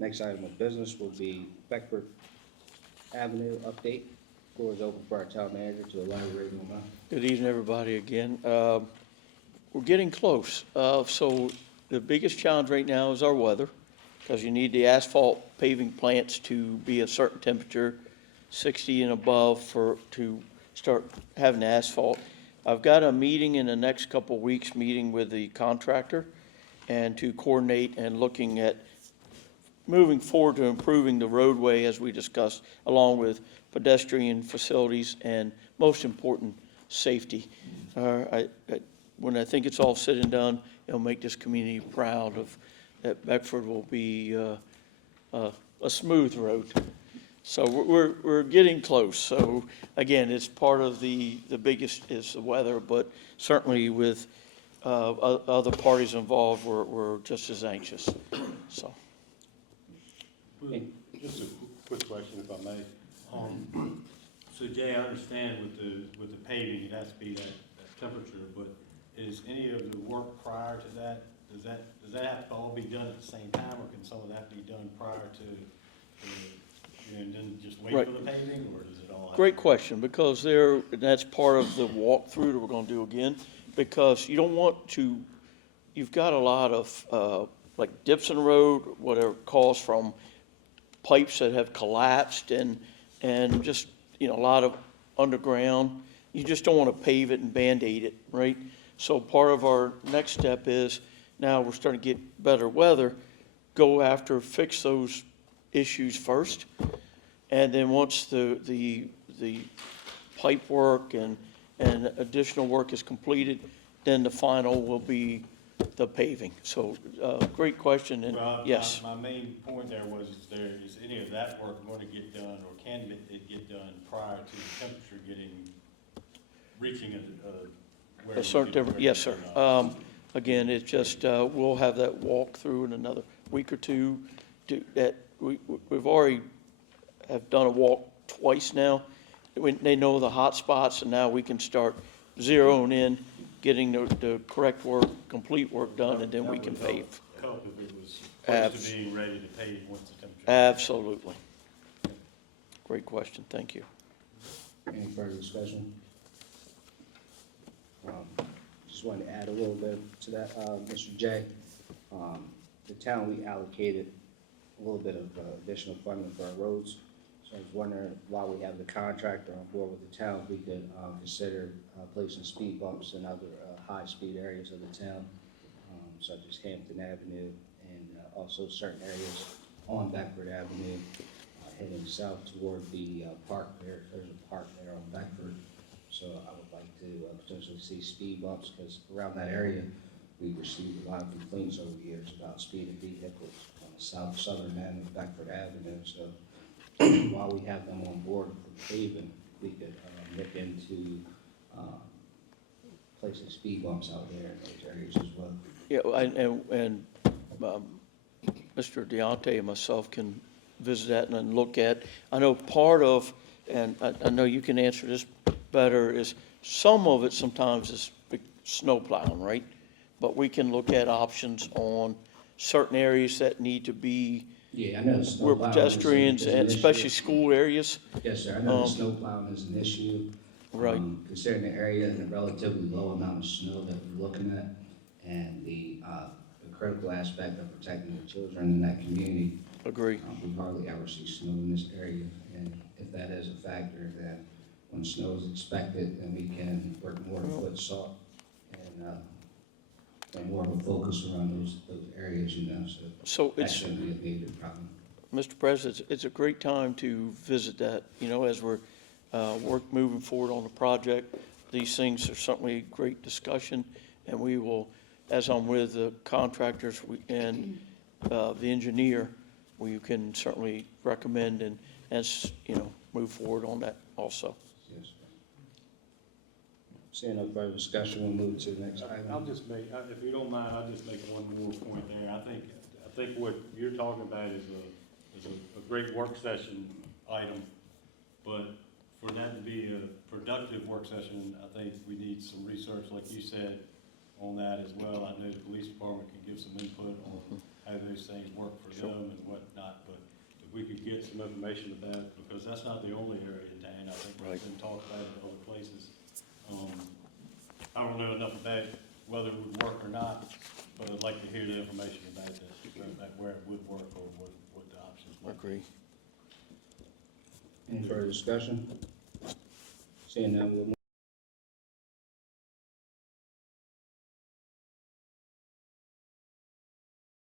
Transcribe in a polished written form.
Next item of business will be Beckford Avenue update. Floor is open for our town manager to elaborate on that. Good evening, everybody, again. We're getting close. So the biggest challenge right now is our weather, because you need the asphalt paving plants to be a certain temperature, 60 and above, to start having the asphalt. I've got a meeting in the next couple of weeks, meeting with the contractor, and to coordinate and looking at moving forward to improving the roadway as we discussed, along with pedestrian facilities and, most important, safety. When I think it's all said and done, it'll make this community proud of that Beckford will be a smooth road. So we're getting close. So again, it's part of the biggest is the weather, but certainly with other parties involved, we're just as anxious. So. Just a quick question, if I may. So Jay, I understand with the paving, it has to be that temperature, but is any of the work prior to that, does that have to all be done at the same time, or can some of that be done prior to and then just wait Right. for the paving, or does it all have Great question, because that's part of the walkthrough that we're gonna do again, because you don't want to, you've got a lot of, like dips in the road, whatever it calls from pipes that have collapsed and just, a lot of underground. You just don't want to pave it and Band-Aid it, right? So part of our next step is, now we're starting to get better weather, go after, fix those issues first. And then once the pipe work and additional work is completed, then the final will be the paving. So, great question, and Well, yes. my main point there was, is any of that work going to get done, or can it get done prior to the temperature reaching where A certain different, yes, sir. Again, it's just, we'll have that walk through in another week or two. We've already have done a walk twice now. They know the hot spots, and now we can start zeroing in, getting the correct work, complete work done, and then we can pave. Help if it was close to being ready to pave once the temperature. Absolutely. Great question, thank you. Any further discussion? Just wanted to add a little bit to that, Mr. J. The town, we allocated a little bit of additional funding for our roads. So I was wondering, while we have the contractor on board with the town, if we could consider placing speed bumps in other high-speed areas of the town, such as Hampton Avenue, and also certain areas on Beckford Avenue, heading south toward the park there. There's a park there on Beckford. So I would like to potentially see speed bumps, because around that area, we've received a lot of complaints over the years about speeding vehicles on the southern end of Beckford Avenue. So while we have them on board for paving, we could look into placing speed bumps out there in those areas as well. Yeah, and Mr. Deontay and myself can visit that and then look at, I know part of, and I know you can answer this better, is some of it sometimes is snow plowing, right? But we can look at options on certain areas that need to be, Yeah, I know the where snow plowing pedestrians, is an and especially issue. school areas. Yes, sir. I know the snow plowing is an issue. Right. Considering the area and the relatively low amount of snow that we're looking at, and the critical aspect of protecting the children in that community. Agree. We hardly ever see snow in this area, and if that is a factor, then when snow is expected, then we can work more to put salt and more of a focus around those areas, So that it's, shouldn't be a major problem. Mr. President, it's a great time to visit that, as we're moving forward on the project. These things are certainly great discussion, and we will, as I'm with the contractors and the engineer, we can certainly recommend and move forward on that also. Yes. Seeing no further discussion, we'll move to the next item. I'll just make, if you don't mind, I'll just make one more point there. I think what you're talking about is a great work session item, but for that to be a productive work session, I think we need some research, like you said, on that as well. I know the police department can give some input on how those things work for them and whatnot. get some information of that, because that's not the only area in town. I think Right. it's been talked about in other places. I don't know enough about whether it would work or not, but I'd like to hear the information about this, about where it would work or what the options I might be. agree. Any further discussion? Seeing none, we'll